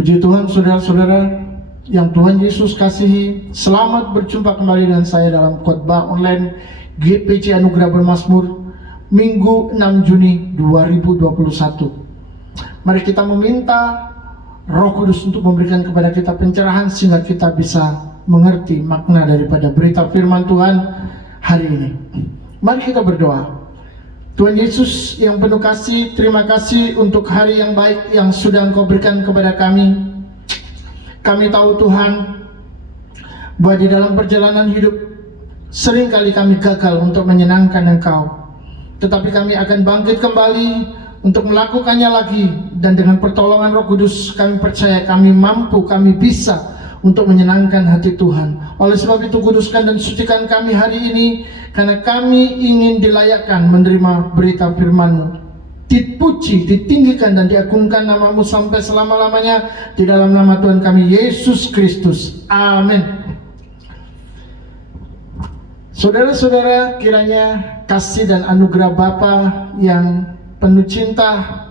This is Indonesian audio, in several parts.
Puji Tuhan, saudara-saudara yang Tuhan Yesus kasihi, selamat berjumpa kembali dengan saya dalam khotbah online GPC Anugerah Bermazmur Minggu 6 Juni 2021. Mari kita meminta Roh Kudus untuk memberikan kepada kita pencerahan sehingga kita bisa mengerti makna daripada berita firman Tuhan hari ini. Mari kita berdoa. Tuhan Yesus yang penuh kasih, terima kasih untuk hari yang baik yang sudah Engkau berikan kepada kami. Kami tahu Tuhan, bahwa di dalam perjalanan hidup seringkali kami gagal untuk menyenangkan Engkau. Tetapi kami akan bangkit kembali untuk melakukannya lagi. Dan dengan pertolongan Roh Kudus kami percaya kami mampu, kami bisa untuk menyenangkan hati Tuhan. Oleh sebab itu kuduskan dan sucikan kami hari ini, karena kami ingin dilayakkan menerima berita firman-Mu. Dipuji, ditinggikan dan diagungkan nama-Mu sampai selama-lamanya, di dalam nama Tuhan kami Yesus Kristus. Amin. Saudara-saudara, kiranya kasih dan anugerah Bapa yang penuh cinta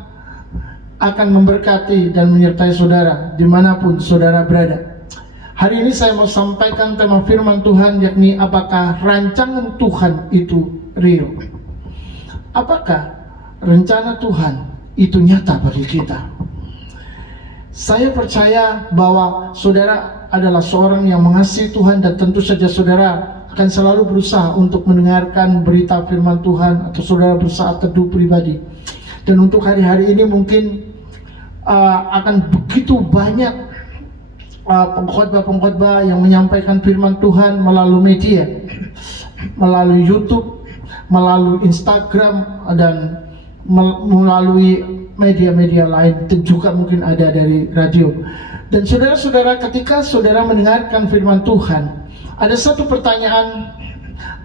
akan memberkati dan menyertai saudara dimanapun saudara berada. Hari ini saya mau sampaikan tema firman Tuhan, yakni apakah rancangan Tuhan itu real? Apakah rencana Tuhan itu nyata bagi kita? Saya percaya bahwa saudara adalah seorang yang mengasihi Tuhan, dan tentu saja saudara akan selalu berusaha untuk mendengarkan berita firman Tuhan, atau saudara berusaha teduh pribadi. Dan untuk hari-hari ini mungkin akan begitu banyak pengkhotbah-pengkhotbah yang menyampaikan firman Tuhan melalui media, melalui YouTube, melalui Instagram, dan melalui media-media lain, dan juga mungkin ada dari radio. Dan saudara-saudara, ketika saudara mendengarkan firman Tuhan, ada satu pertanyaan: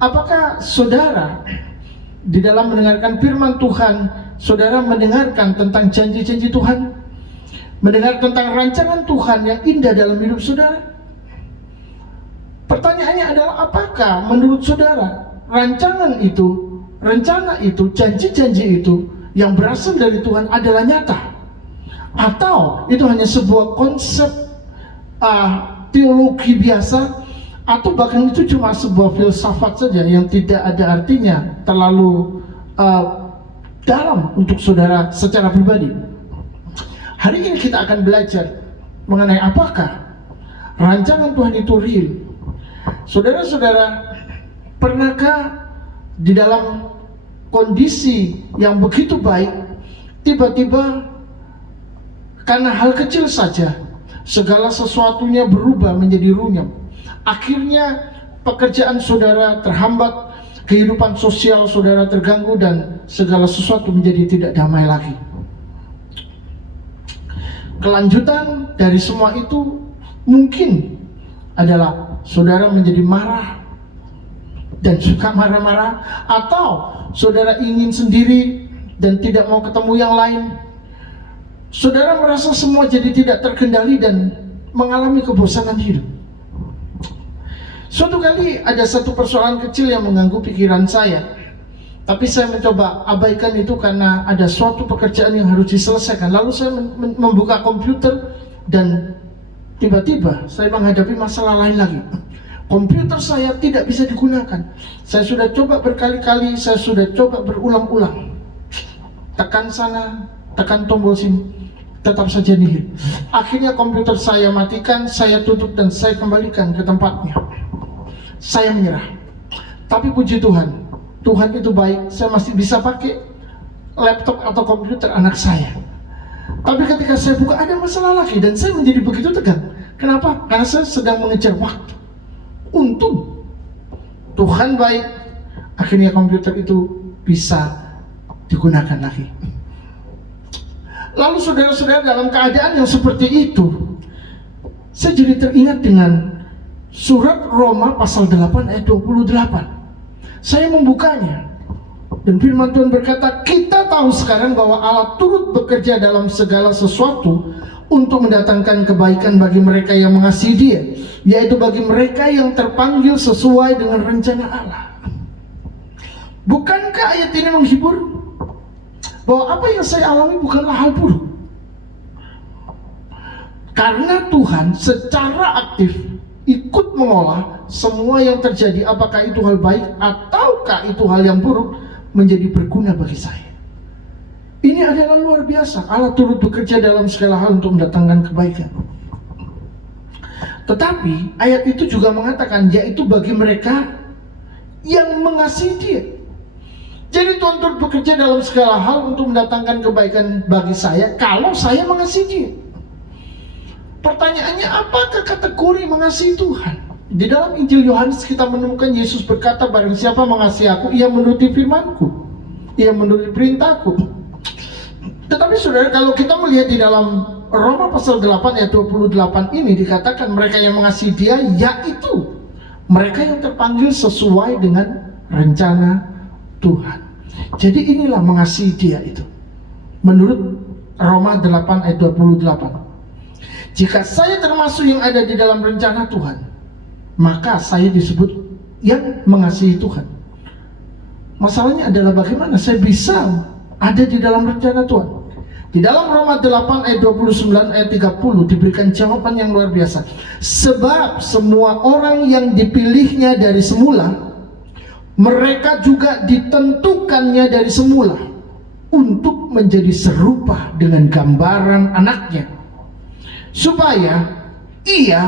apakah saudara di dalam mendengarkan firman Tuhan, saudara mendengarkan tentang janji-janji Tuhan? Mendengar tentang rancangan Tuhan yang indah dalam hidup saudara? Pertanyaannya adalah, apakah menurut saudara rancangan itu, rencana itu, janji-janji itu yang berasal dari Tuhan adalah nyata? Atau itu hanya sebuah konsep teologi biasa, atau bahkan itu cuma sebuah filsafat saja yang tidak ada artinya terlalu dalam untuk saudara secara pribadi? Hari ini kita akan belajar mengenai apakah rancangan Tuhan itu real. Saudara-saudara, pernahkah di dalam kondisi yang begitu baik, tiba-tiba karena hal kecil saja segala sesuatunya berubah menjadi runyam? Akhirnya pekerjaan saudara terhambat, kehidupan sosial saudara terganggu, dan segala sesuatu menjadi tidak damai lagi. Kelanjutan dari semua itu mungkin adalah saudara menjadi marah dan suka marah-marah, atau saudara ingin sendiri dan tidak mau ketemu yang lain. Saudara merasa semua jadi tidak terkendali dan mengalami kebosanan hidup. Suatu kali ada satu persoalan kecil yang mengganggu pikiran saya, tapi saya mencoba abaikan itu karena ada suatu pekerjaan yang harus diselesaikan. Lalu saya membuka komputer, dan tiba-tiba saya menghadapi masalah lain lagi. Komputer saya tidak bisa digunakan. Saya sudah coba berkali-kali, saya sudah coba berulang-ulang. Tekan sana, tekan tombol sini, tetap saja nihil. Akhirnya komputer saya matikan, saya tutup, dan saya kembalikan ke tempatnya. Saya menyerah. Tapi puji Tuhan, Tuhan itu baik, saya masih bisa pakai laptop atau komputer anak saya. Tapi ketika saya buka, ada masalah lagi, dan saya menjadi begitu tegang. Kenapa? Karena saya sedang mengejar waktu. Untung Tuhan baik, akhirnya komputer itu bisa digunakan lagi. Lalu saudara-saudara, dalam keadaan yang seperti itu, saya jadi teringat dengan surat Roma pasal 8 ayat 28. Saya membukanya, dan firman Tuhan berkata, kita tahu sekarang bahwa Allah turut bekerja dalam segala sesuatu untuk mendatangkan kebaikan bagi mereka yang mengasihi Dia, yaitu bagi mereka yang terpanggil sesuai dengan rencana Allah. Bukankah ayat ini menghibur? Bahwa apa yang saya alami bukanlah hal buruk. Karena Tuhan secara aktif ikut mengolah semua yang terjadi, apakah itu hal baik ataukah itu hal yang buruk, menjadi berguna bagi saya. Ini adalah luar biasa. Allah turut bekerja dalam segala hal untuk mendatangkan kebaikan. Tetapi ayat itu juga mengatakan, yaitu bagi mereka yang mengasihi Dia. Jadi Tuhan turut bekerja dalam segala hal untuk mendatangkan kebaikan bagi saya kalau saya mengasihi Dia. Pertanyaannya, apakah kategori mengasihi Tuhan? Di dalam Injil Yohanes kita menemukan Yesus berkata, barang siapa mengasihi aku, ia menuruti firman-Ku, ia menuruti perintah-Ku. Tetapi saudara, kalau kita melihat di dalam Roma pasal 8 ayat 28 ini dikatakan mereka yang mengasihi Dia, yaitu mereka yang terpanggil sesuai dengan rencana Tuhan. Jadi inilah mengasihi Dia itu menurut Roma 8 ayat 28. Jika saya termasuk yang ada di dalam rencana Tuhan, maka saya disebut yang mengasihi Tuhan. Masalahnya adalah bagaimana saya bisa ada di dalam rencana Tuhan. Di dalam Roma 8 ayat 29 ayat 30 diberikan jawaban yang luar biasa. Sebab semua orang yang dipilihnya dari semula, mereka juga ditentukannya dari semula untuk menjadi serupa dengan gambaran anaknya, supaya ia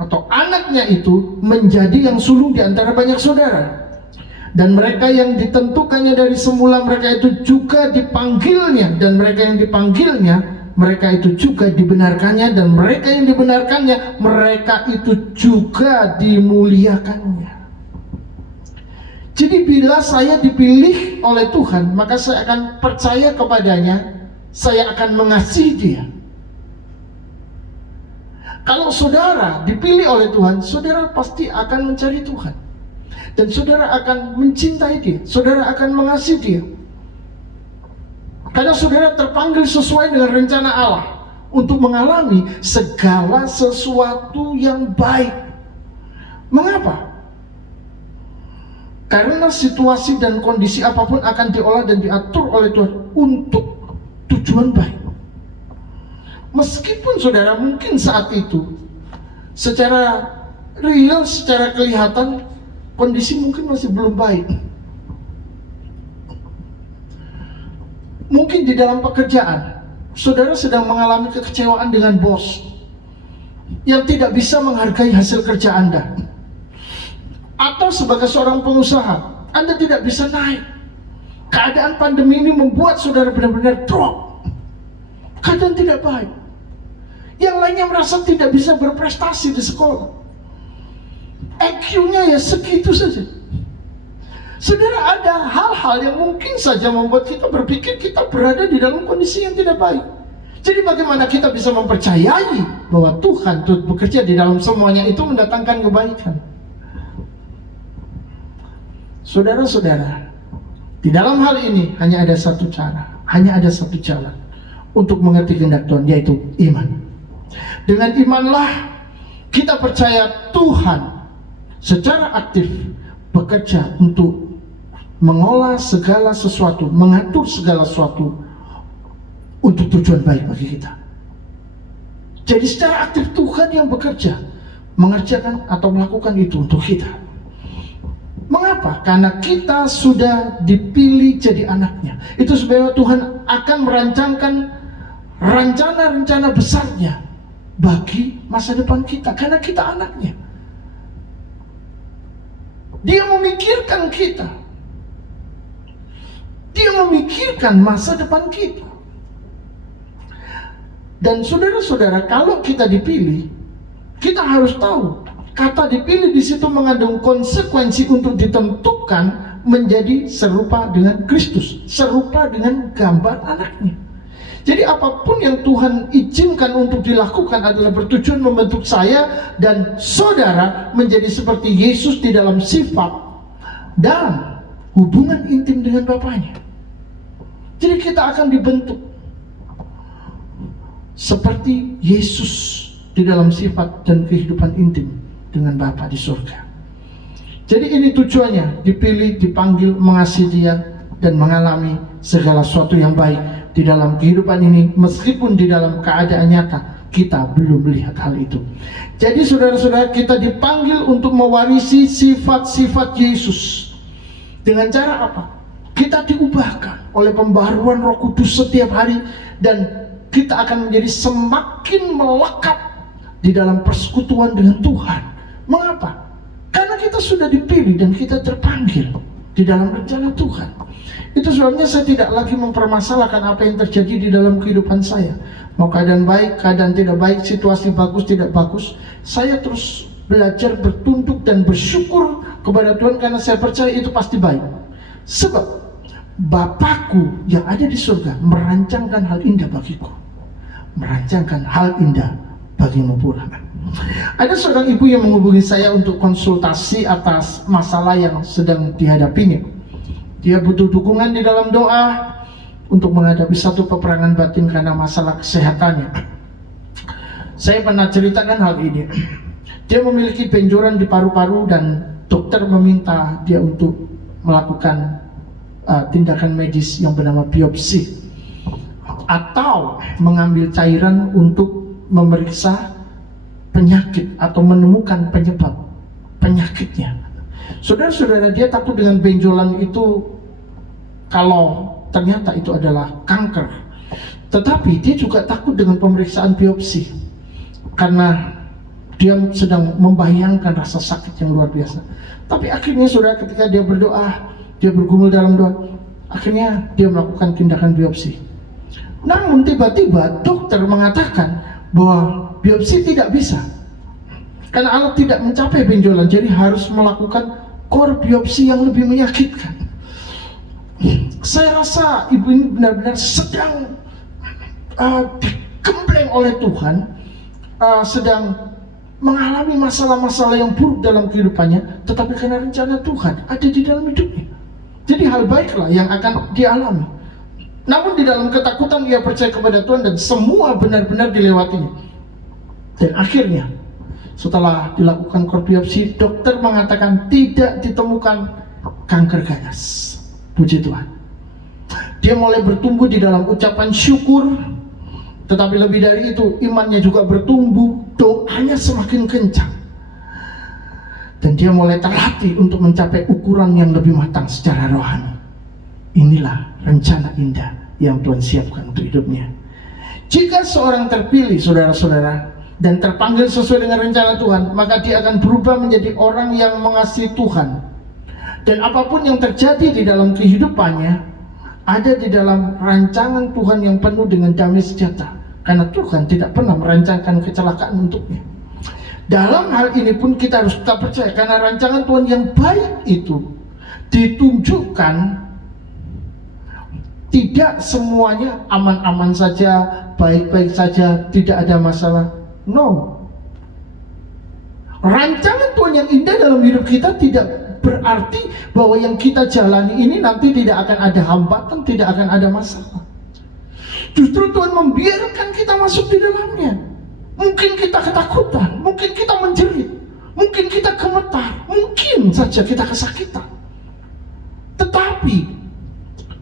atau anaknya itu menjadi yang sulung di antara banyak saudara. Dan mereka yang ditentukannya dari semula, mereka itu juga dipanggilnya. Dan mereka yang dipanggilnya, mereka itu juga dibenarkannya. Dan mereka yang dibenarkannya, mereka itu juga dimuliakannya. Jadi bila saya dipilih oleh Tuhan, maka saya akan percaya kepadanya, saya akan mengasihi Dia. Kalau saudara dipilih oleh Tuhan, saudara pasti akan mencari Tuhan. Dan saudara akan mencintai Dia, saudara akan mengasihi Dia. Karena saudara terpanggil sesuai dengan rencana Allah untuk mengalami segala sesuatu yang baik. Mengapa? Karena situasi dan kondisi apapun akan diolah dan diatur oleh Tuhan untuk tujuan baik. Meskipun saudara mungkin saat itu secara real, secara kelihatan kondisi mungkin masih belum baik. Mungkin di dalam pekerjaan saudara sedang mengalami kekecewaan dengan bos yang tidak bisa menghargai hasil kerja Anda. Atau sebagai seorang pengusaha, Anda tidak bisa naik. Keadaan pandemi ini membuat saudara benar-benar drop. Keadaan tidak baik. Yang lainnya merasa tidak bisa berprestasi di sekolah. IQ-nya ya segitu saja. Saudara, ada hal-hal yang mungkin saja membuat kita berpikir kita berada di dalam kondisi yang tidak baik. Jadi bagaimana kita bisa mempercayai bahwa Tuhan turut bekerja di dalam semuanya itu mendatangkan kebaikan? Saudara-saudara, di dalam hal ini hanya ada satu cara, hanya ada satu jalan untuk mengerti kehendak Tuhan, yaitu iman. Dengan imanlah kita percaya Tuhan secara aktif bekerja untuk mengolah segala sesuatu, mengatur segala sesuatu untuk tujuan baik bagi kita. Jadi secara aktif Tuhan yang bekerja mengerjakan atau melakukan itu untuk kita. Mengapa? Karena kita sudah dipilih jadi anaknya. Itu sebabnya Tuhan akan merancangkan rencana-rencana besarnya bagi masa depan kita, karena kita anaknya. Dia memikirkan kita. Dia memikirkan masa depan kita. Dan saudara-saudara, kalau kita dipilih, kita harus tahu kata dipilih di situ mengandung konsekuensi untuk ditentukan menjadi serupa dengan Kristus, serupa dengan gambar anaknya. Jadi apapun yang Tuhan izinkan untuk dilakukan adalah bertujuan membentuk saya dan saudara menjadi seperti Yesus di dalam sifat dan hubungan intim dengan Bapaknya. Jadi kita akan dibentuk seperti Yesus di dalam sifat dan kehidupan intim dengan Bapa di surga. Jadi ini tujuannya, dipilih, dipanggil, mengasihi Dia dan mengalami segala sesuatu yang baik di dalam kehidupan ini, meskipun di dalam keadaan nyata kita belum melihat hal itu. Jadi saudara-saudara, kita dipanggil untuk mewarisi sifat-sifat Yesus. Dengan cara apa? Kita diubahkan oleh pembaharuan Roh Kudus setiap hari, dan kita akan menjadi semakin melekat di dalam persekutuan dengan Tuhan. Mengapa? Karena kita sudah dipilih dan kita terpanggil di dalam rencana Tuhan. Itu sebabnya saya tidak lagi mempermasalahkan apa yang terjadi di dalam kehidupan saya. Mau keadaan baik, keadaan tidak baik, situasi bagus, tidak bagus, saya terus belajar bertunduk dan bersyukur kepada Tuhan, karena saya percaya itu pasti baik. Sebab Bapakku yang ada di surga merancangkan hal indah bagiku, merancangkan hal indah bagimu pula. Ada seorang ibu yang menghubungi saya untuk konsultasi atas masalah yang sedang dihadapinya. Dia butuh dukungan di dalam doa untuk menghadapi satu peperangan batin karena masalah kesehatannya. Saya pernah ceritakan hal ini. Dia memiliki benjolan di paru-paru dan dokter meminta dia untuk melakukan tindakan medis yang bernama biopsi, atau mengambil cairan untuk memeriksa penyakit atau menemukan penyebab penyakitnya. Saudara-saudara, dia takut dengan benjolan itu kalau ternyata itu adalah kanker. Tetapi dia juga takut dengan pemeriksaan biopsi karena dia sedang membayangkan rasa sakit yang luar biasa. Tapi akhirnya saudara, ketika dia berdoa, dia bergumul dalam doa, akhirnya dia melakukan tindakan biopsi. Namun tiba-tiba dokter mengatakan bahwa biopsi tidak bisa, karena alat tidak mencapai benjolan, jadi harus melakukan core biopsi yang lebih menyakitkan. Saya rasa ibu ini benar-benar sedang digembleng oleh Tuhan, sedang mengalami masalah-masalah yang buruk dalam kehidupannya, tetapi karena rencana Tuhan ada di dalam hidupnya. Jadi hal baiklah yang akan dialami. Namun di dalam ketakutan ia percaya kepada Tuhan dan semua benar-benar dilewatinya. Dan akhirnya setelah dilakukan core biopsi, dokter mengatakan tidak ditemukan kanker ganas. Puji Tuhan. Dia mulai bertumbuh di dalam ucapan syukur. Tetapi lebih dari itu, imannya juga bertumbuh, doanya semakin kencang. Dan dia mulai terlatih untuk mencapai ukuran yang lebih matang secara rohani. Inilah rencana indah yang Tuhan siapkan untuk hidupnya. Jika seorang terpilih, saudara-saudara, dan terpanggil sesuai dengan rencana Tuhan, maka dia akan berubah menjadi orang yang mengasihi Tuhan. Dan apapun yang terjadi di dalam kehidupannya ada di dalam rancangan Tuhan yang penuh dengan damai sejahtera, karena Tuhan tidak pernah merancangkan kecelakaan untuknya. Dalam hal ini pun kita harus tetap percaya, karena rancangan Tuhan yang baik itu ditunjukkan. Tidak semuanya aman-aman saja, baik-baik saja, tidak ada masalah. No. Rancangan Tuhan yang indah dalam hidup kita tidak berarti bahwa yang kita jalani ini nanti tidak akan ada hambatan, tidak akan ada masalah. Justru Tuhan membiarkan kita masuk di dalamnya. Mungkin kita ketakutan, mungkin kita menjerit, mungkin kita gemetar, mungkin saja kita kesakitan. Tetapi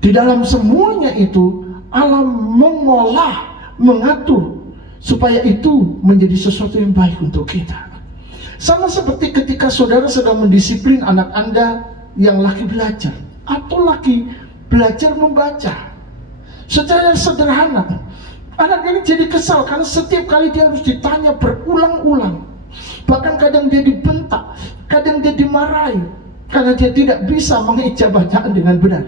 di dalam semuanya itu Allah mengolah, mengatur supaya itu menjadi sesuatu yang baik untuk kita. Sama seperti ketika saudara sedang mendisiplin anak Anda yang lagi belajar atau lagi belajar membaca. Secara sederhana, anak ini jadi kesal karena setiap kali dia harus ditanya berulang-ulang. Bahkan kadang dia dibentak, kadang dia dimarahi karena dia tidak bisa mengeja bacaan dengan benar.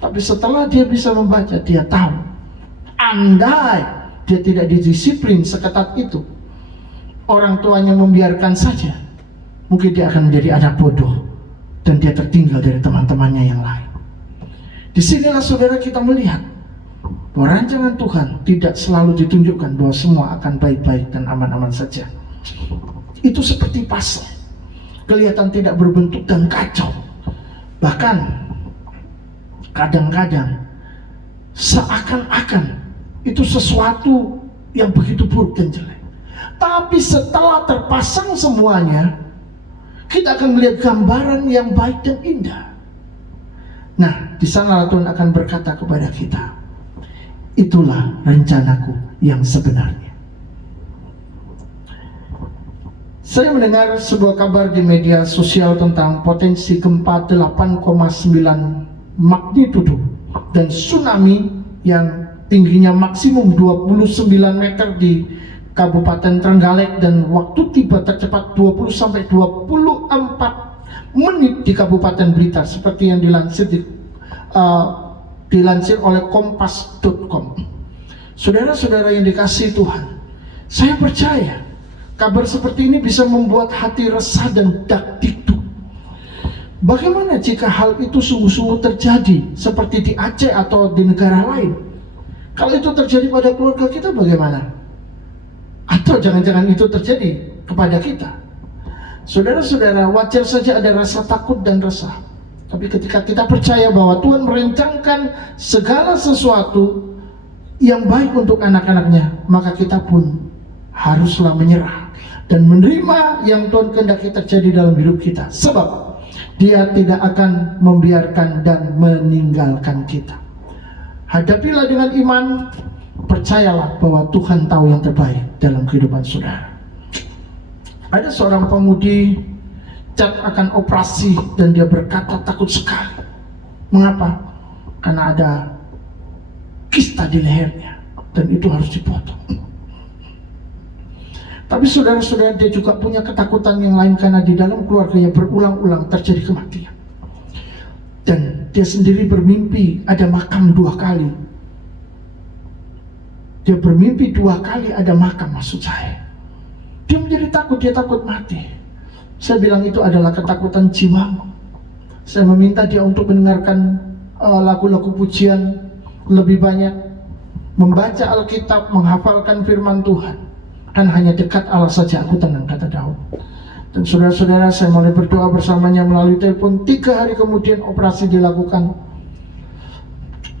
Tapi setelah dia bisa membaca, dia tahu, andai dia tidak didisiplin seketat itu, orang tuanya membiarkan saja, mungkin dia akan menjadi anak bodoh dan dia tertinggal dari teman-temannya yang lain. Disinilah saudara kita melihat bahwa rancangan Tuhan tidak selalu ditunjukkan bahwa semua akan baik-baik dan aman-aman saja. Itu seperti pasal, kelihatan tidak berbentuk dan kacau. Bahkan kadang-kadang seakan-akan itu sesuatu yang begitu buruk dan jelek. Tapi setelah terpasang semuanya, kita akan melihat gambaran yang baik dan indah. Nah, di sana Tuhan akan berkata kepada kita, itulah rencanaku yang sebenarnya. Saya mendengar sebuah kabar di media sosial tentang potensi gempa 8,9 magnitudo dan tsunami yang tingginya maksimum 29 meter di Kabupaten Trenggalek dan waktu tiba tercepat 20 sampai 24 menit di Kabupaten Blitar, seperti yang dilansir oleh kompas.com. Saudara-saudara yang dikasihi Tuhan, saya percaya kabar seperti ini bisa membuat hati resah dan dak dikduk. Bagaimana jika hal itu sungguh-sungguh terjadi seperti di Aceh atau di negara lain? Kalau itu terjadi pada keluarga kita bagaimana? Atau jangan-jangan itu terjadi kepada kita? Saudara-saudara, wajar saja ada rasa takut dan resah. Tapi ketika kita percaya bahwa Tuhan merencanakan segala sesuatu yang baik untuk anak-anaknya, maka kita pun haruslah menyerah dan menerima yang Tuhan kehendaki terjadi dalam hidup kita. Sebab Dia tidak akan membiarkan dan meninggalkan kita. Hadapilah dengan iman, percayalah bahwa Tuhan tahu yang terbaik dalam kehidupan saudara. Ada seorang pemudi cat akan operasi dan dia berkata takut sekali. Mengapa? Karena ada kista di lehernya dan itu harus dipotong. Tapi saudara-saudara, dia juga punya ketakutan yang lain karena di dalam keluarganya berulang-ulang terjadi kematian. Dan dia sendiri bermimpi ada makam 2 kali. Dia bermimpi 2 kali ada makam, maksud saya. Dia menjadi takut, dia takut mati. Saya bilang itu adalah ketakutan jiwa. Saya meminta dia untuk mendengarkan lagu-lagu pujian lebih banyak, membaca Alkitab, menghafalkan firman Tuhan. Kan hanya dekat Allah saja aku tenang, kata Daud. Dan saudara-saudara, saya mulai berdoa bersamanya melalui telepon. 3 hari kemudian operasi dilakukan,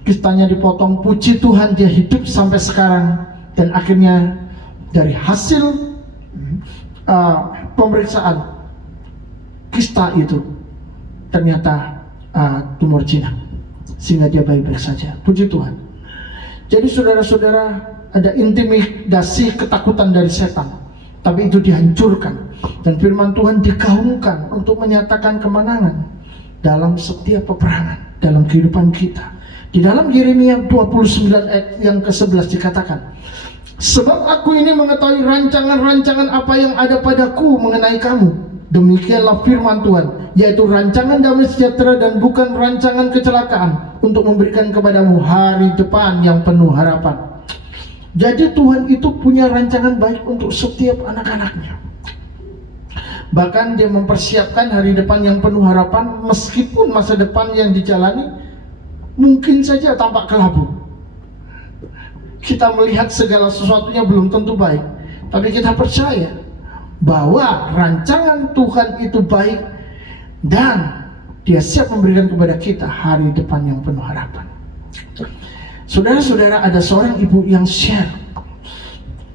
kistanya dipotong. Puji Tuhan, dia hidup sampai sekarang. Dan akhirnya dari hasil pemeriksaan, kista itu ternyata tumor jinak, sehingga dia baik-baik saja. Puji Tuhan. Jadi saudara-saudara, ada intimidasi ketakutan dari setan, tapi itu dihancurkan. Dan firman Tuhan digaungkan untuk menyatakan kemenangan dalam setiap peperangan dalam kehidupan kita. Di dalam Yeremia 29 ayat yang ke-11 dikatakan, sebab aku ini mengetahui rancangan-rancangan apa yang ada padaku mengenai kamu. Demikianlah firman Tuhan, yaitu rancangan damai sejahtera dan bukan rancangan kecelakaan, untuk memberikan kepadamu hari depan yang penuh harapan. Jadi Tuhan itu punya rancangan baik untuk setiap anak-anaknya. Bahkan dia mempersiapkan hari depan yang penuh harapan, meskipun masa depan yang dijalani mungkin saja tampak kelabu. Kita melihat segala sesuatunya belum tentu baik, tapi kita percaya bahwa rancangan Tuhan itu baik dan Dia siap memberikan kepada kita hari depan yang penuh harapan. Saudara-saudara, ada seorang ibu yang share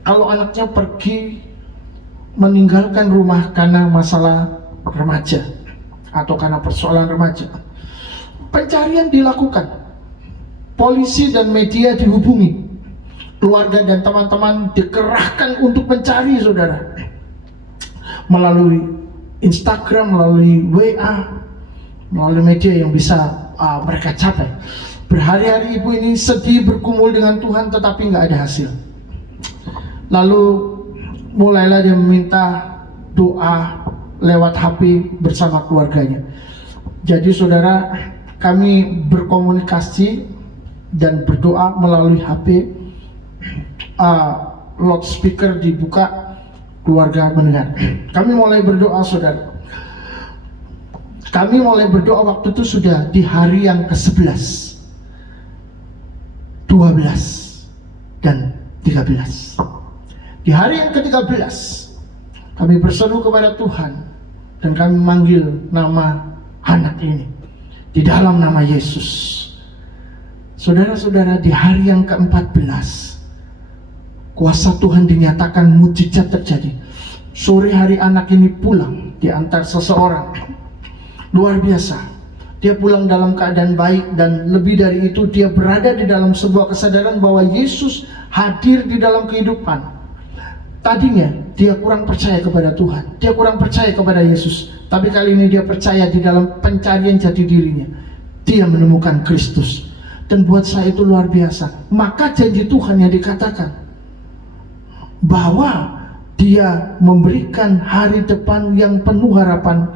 kalau anaknya pergi meninggalkan rumah karena masalah remaja atau karena persoalan remaja. Pencarian dilakukan, polisi dan media dihubungi, keluarga dan teman-teman dikerahkan untuk mencari saudara, melalui Instagram, melalui WA, melalui media yang bisa mereka capai. Berhari-hari ibu ini sedih bergumul dengan Tuhan, tetapi nggak ada hasil. Lalu mulailah dia meminta doa lewat HP bersama keluarganya. Jadi saudara, kami berkomunikasi dan berdoa melalui HP. Loudspeaker dibuka, keluarga mendengar. Kami mulai berdoa saudara. Kami mulai berdoa waktu itu sudah di hari yang ke-11, 12 dan 13. Di hari yang ke-13 kami berseru kepada Tuhan dan kami manggil nama anak ini di dalam nama Yesus. Saudara-saudara, di hari yang ke-14 kuasa Tuhan dinyatakan, mujizat terjadi. Sore hari anak ini pulang diantar seseorang. Luar biasa. Dia pulang dalam keadaan baik, dan lebih dari itu dia berada di dalam sebuah kesadaran bahwa Yesus hadir di dalam kehidupan. Tadinya dia kurang percaya kepada Tuhan, dia kurang percaya kepada Yesus, tapi kali ini dia percaya di dalam pencarian jati dirinya. Dia menemukan Kristus. Dan buat saya itu luar biasa. Maka janji Tuhan yang dikatakan bahwa dia memberikan hari depan yang penuh harapan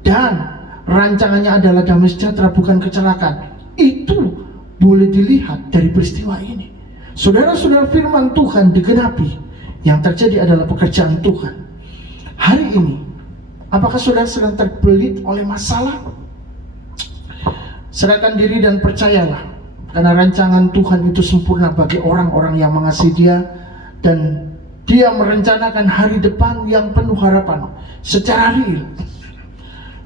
dan rancangannya adalah damai sejahtera bukan kecelakaan. Itu boleh dilihat dari peristiwa ini. Saudara-saudara, firman Tuhan digenapi. Yang terjadi adalah pekerjaan Tuhan. Hari ini, apakah saudara sedang terbelit oleh masalah? Serahkan diri dan percayalah, karena rancangan Tuhan itu sempurna bagi orang-orang yang mengasihi Dia, dan Dia merencanakan hari depan yang penuh harapan secara real.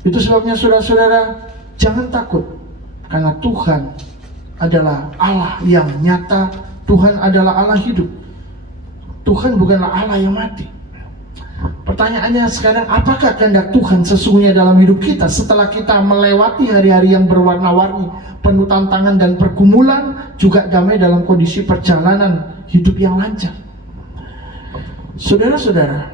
Itu sebabnya saudara-saudara, jangan takut, karena Tuhan adalah Allah yang nyata. Tuhan adalah Allah hidup. Tuhan bukanlah Allah yang mati. Pertanyaannya sekarang, apakah kehendak Tuhan sesungguhnya dalam hidup kita setelah kita melewati hari-hari yang berwarna-warni, penuh tantangan dan pergumulan, juga damai dalam kondisi perjalanan hidup yang lancar? Saudara-saudara,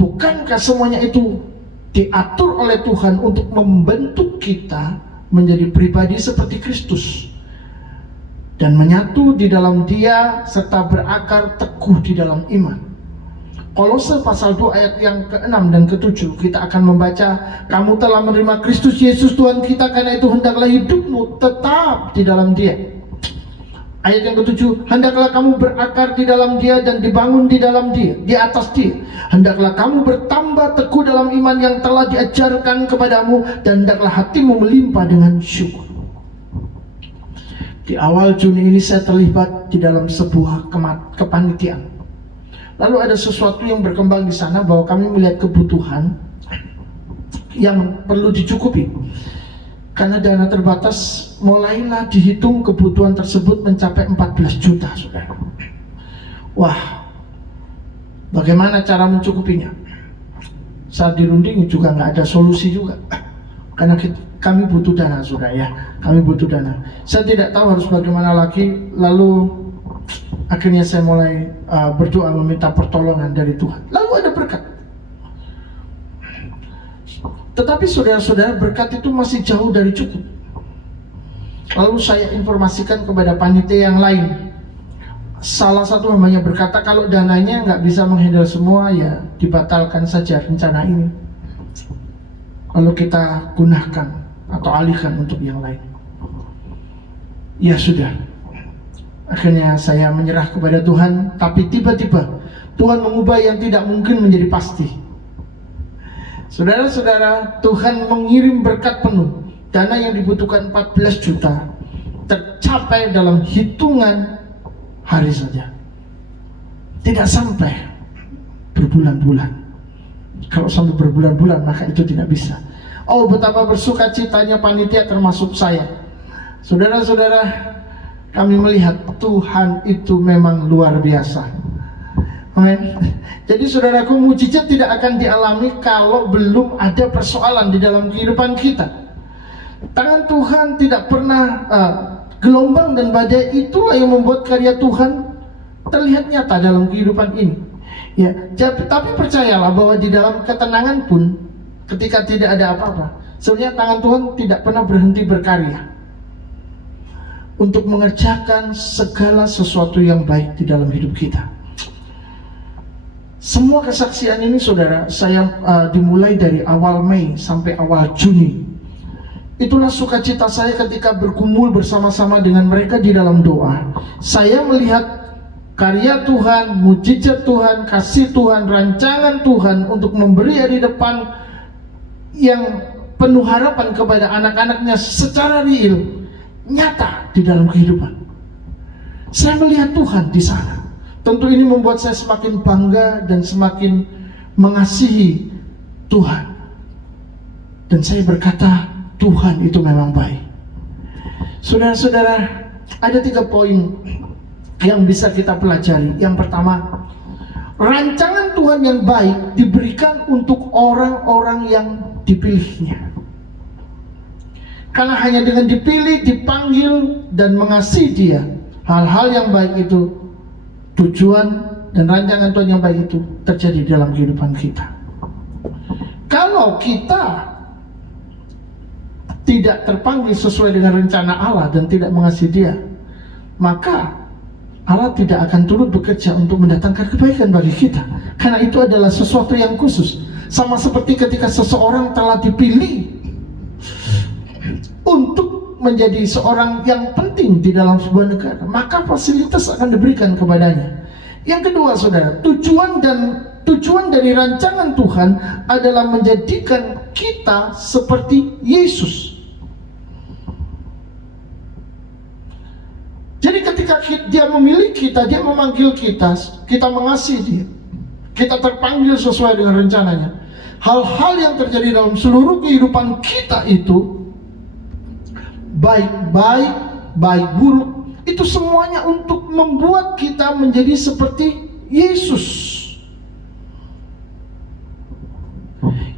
bukankah semuanya itu diatur oleh Tuhan untuk membentuk kita menjadi pribadi seperti Kristus dan menyatu di dalam Dia serta berakar teguh di dalam iman? Kolose pasal 2 ayat yang ke-6 dan ke-7 kita akan membaca, kamu telah menerima Kristus Yesus Tuhan kita, karena itu hendaklah hidupmu tetap di dalam Dia. Ayat yang ke-7, hendaklah kamu berakar di dalam Dia dan dibangun di dalam Dia, di atas Dia. Hendaklah kamu bertambah teguh dalam iman yang telah diajarkan kepadamu, dan hendaklah hatimu melimpah dengan syukur. Di awal Juni ini saya terlibat di dalam sebuah kepanitiaan. Lalu ada sesuatu yang berkembang di sana bahwa kami melihat kebutuhan yang perlu dicukupi. Karena dana terbatas, mulailah dihitung kebutuhan tersebut mencapai 14 juta, saudara. Wah, bagaimana cara mencukupinya? Saat dirunding juga nggak ada solusi juga. Karena kami butuh dana, saudara ya. Kami butuh dana. Saya tidak tahu harus bagaimana lagi. Lalu akhirnya saya mulai berdoa meminta pertolongan dari Tuhan. Lalu ada berkat. Tetapi saudara-saudara, berkat itu masih jauh dari cukup. Lalu saya informasikan kepada panitia yang lain. Salah satu hambanya berkata, kalau dananya nggak bisa menghandle semua, ya dibatalkan saja rencana ini. Lalu kita gunakan atau alihkan untuk yang lain. Ya sudah. Akhirnya saya menyerah kepada Tuhan, tapi tiba-tiba Tuhan mengubah yang tidak mungkin menjadi pasti. Saudara-saudara, Tuhan mengirim berkat penuh. Dana yang dibutuhkan 14 juta tercapai dalam hitungan hari saja. Tidak sampai berbulan-bulan. Kalau sampai berbulan-bulan maka itu tidak bisa. Oh, betapa bersuka citanya panitia termasuk saya. Saudara-saudara, kami melihat Tuhan itu memang luar biasa. Amin. Jadi saudaraku, mujizat tidak akan dialami kalau belum ada persoalan di dalam kehidupan kita. Tangan Tuhan tidak pernah gelombang dan badai itulah yang membuat karya Tuhan terlihat nyata dalam kehidupan ini. Ya, tapi percayalah bahwa di dalam ketenangan pun, ketika tidak ada apa-apa, sebenarnya tangan Tuhan tidak pernah berhenti berkarya untuk mengerjakan segala sesuatu yang baik di dalam hidup kita. Semua kesaksian ini, saudara, saya dimulai dari awal Mei sampai awal Juni. Itulah sukacita saya ketika berkumpul bersama-sama dengan mereka di dalam doa. Saya melihat karya Tuhan, mujizat Tuhan, kasih Tuhan, rancangan Tuhan untuk memberi hari depan yang penuh harapan kepada anak-anaknya secara real, nyata di dalam kehidupan. Saya melihat Tuhan di sana. Tentu ini membuat saya semakin bangga dan semakin mengasihi Tuhan. Dan saya berkata, Tuhan itu memang baik. Saudara-saudara, ada 3 poin yang bisa kita pelajari. Yang pertama, rancangan Tuhan yang baik diberikan untuk orang-orang yang dipilihnya. Karena hanya dengan dipilih, dipanggil, dan mengasihi Dia, hal-hal yang baik itu, tujuan dan rancangan Tuhan yang baik itu terjadi dalam kehidupan kita. Kalau kita tidak terpanggil sesuai dengan rencana Allah dan tidak mengasihi Dia, maka Allah tidak akan turut bekerja untuk mendatangkan kebaikan bagi kita, karena itu adalah sesuatu yang khusus. Sama seperti ketika seseorang telah dipilih untuk menjadi seorang yang penting di dalam sebuah negara, maka fasilitas akan diberikan kepadanya. Yang kedua, saudara, tujuan dari rancangan Tuhan adalah menjadikan kita seperti Yesus. Jadi ketika Dia memilih kita, Dia memanggil kita, kita mengasihi Dia, kita terpanggil sesuai dengan rencananya. Hal-hal yang terjadi dalam seluruh kehidupan kita itu, baik-baik, baik buruk, itu semuanya untuk membuat kita menjadi seperti Yesus.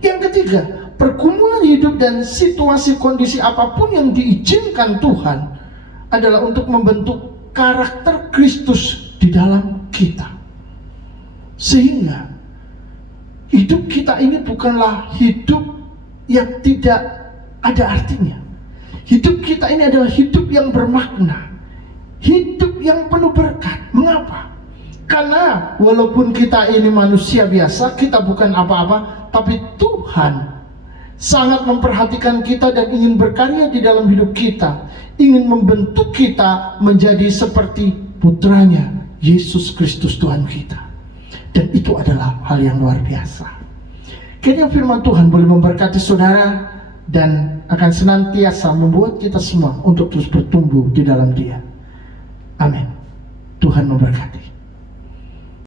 Yang ketiga, pergumulan hidup dan situasi kondisi apapun yang diizinkan Tuhan adalah untuk membentuk karakter Kristus di dalam kita, sehingga hidup kita ini bukanlah hidup yang tidak ada artinya. Hidup kita ini adalah hidup yang bermakna, hidup yang penuh berkat. Mengapa? Karena walaupun kita ini manusia biasa, kita bukan apa-apa, tapi Tuhan sangat memperhatikan kita dan ingin berkarya di dalam hidup kita, ingin membentuk kita menjadi seperti putranya Yesus Kristus Tuhan kita. Dan itu adalah hal yang luar biasa. Kiranya firman Tuhan boleh memberkati saudara dan akan senantiasa membuat kita semua untuk terus bertumbuh di dalam Dia. Amin. Tuhan memberkati.